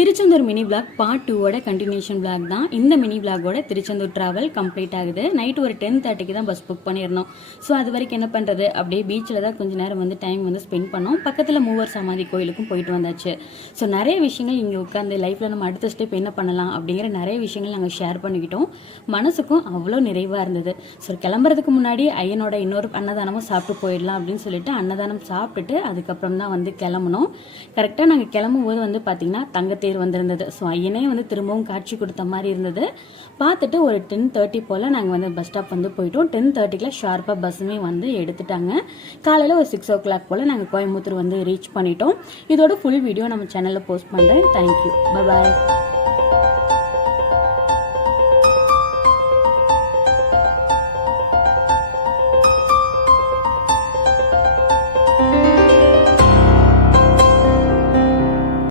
Tiruchendur mini vlog part 2 continuation vlog தான். இந்த mini பிளாகோட திருச்செந்தூர் டிராவல் கம்ப்ளீட் ஆகுது. நைட் ஒரு 10:30க்கு தான் பஸ் புக் பண்ணியிருந்தோம். ஸோ அது வரைக்கும் என்ன பண்ணுறது, அப்படியே பீச்சில் தான் கொஞ்சம் நேரம் வந்து டைம் வந்து ஸ்பெண்ட் பண்ணோம். பக்கத்தில் மூவர் சமாதி கோயிலுக்கும் போயிட்டு வந்தாச்சு. ஸோ நிறைய விஷயங்கள் இங்கே உட்காந்து லைஃப்பில் நம்ம அடுத்த ஸ்டெப் என்ன பண்ணலாம் அப்படிங்கிற நிறைய விஷயங்கள் நாங்கள் ஷேர் பண்ணிக்கிட்டோம். மனசுக்கும் அவ்வளோ நிறைவாக இருந்தது. ஸோ கிளம்புறதுக்கு முன்னாடி ஐயனோட இன்னொரு அன்னதானமும் சாப்பிட்டு போயிடலாம் அப்படின்னு சொல்லிட்டு அன்னதானம் சாப்பிட்டுட்டு அதுக்கப்புறம் தான் வந்து கிளம்பணும். கரெக்டாக நாங்கள் கிளம்பும் போது வந்து பார்த்திங்கன்னா தங்கத்தேர் வந்திருந்தது. ஸோ ஐயனே வந்து திரும்பவும் காட்சி கொடுத்த மாதிரி இருந்தது. பார்த்துட்டு ஒரு 10:30 போல் நாங்கள் வந்து பஸ் ஸ்டாப் வந்து போயிட்டோம். 10:30க்குள்ள ஷார்ப்பாக பஸ்ஸுமே வந்து எடுத்துட்டாங்க. காலையில் ஒரு 6 o'clock போல் நாங்கள் கோயம்புத்தூர் வந்து ரீச் பண்ணிட்டோம். இதோட ஃபுல் வீடியோ நம்ம சேனலில் போஸ்ட் பண்ணுறேன். தேங்க்யூ, பாய்.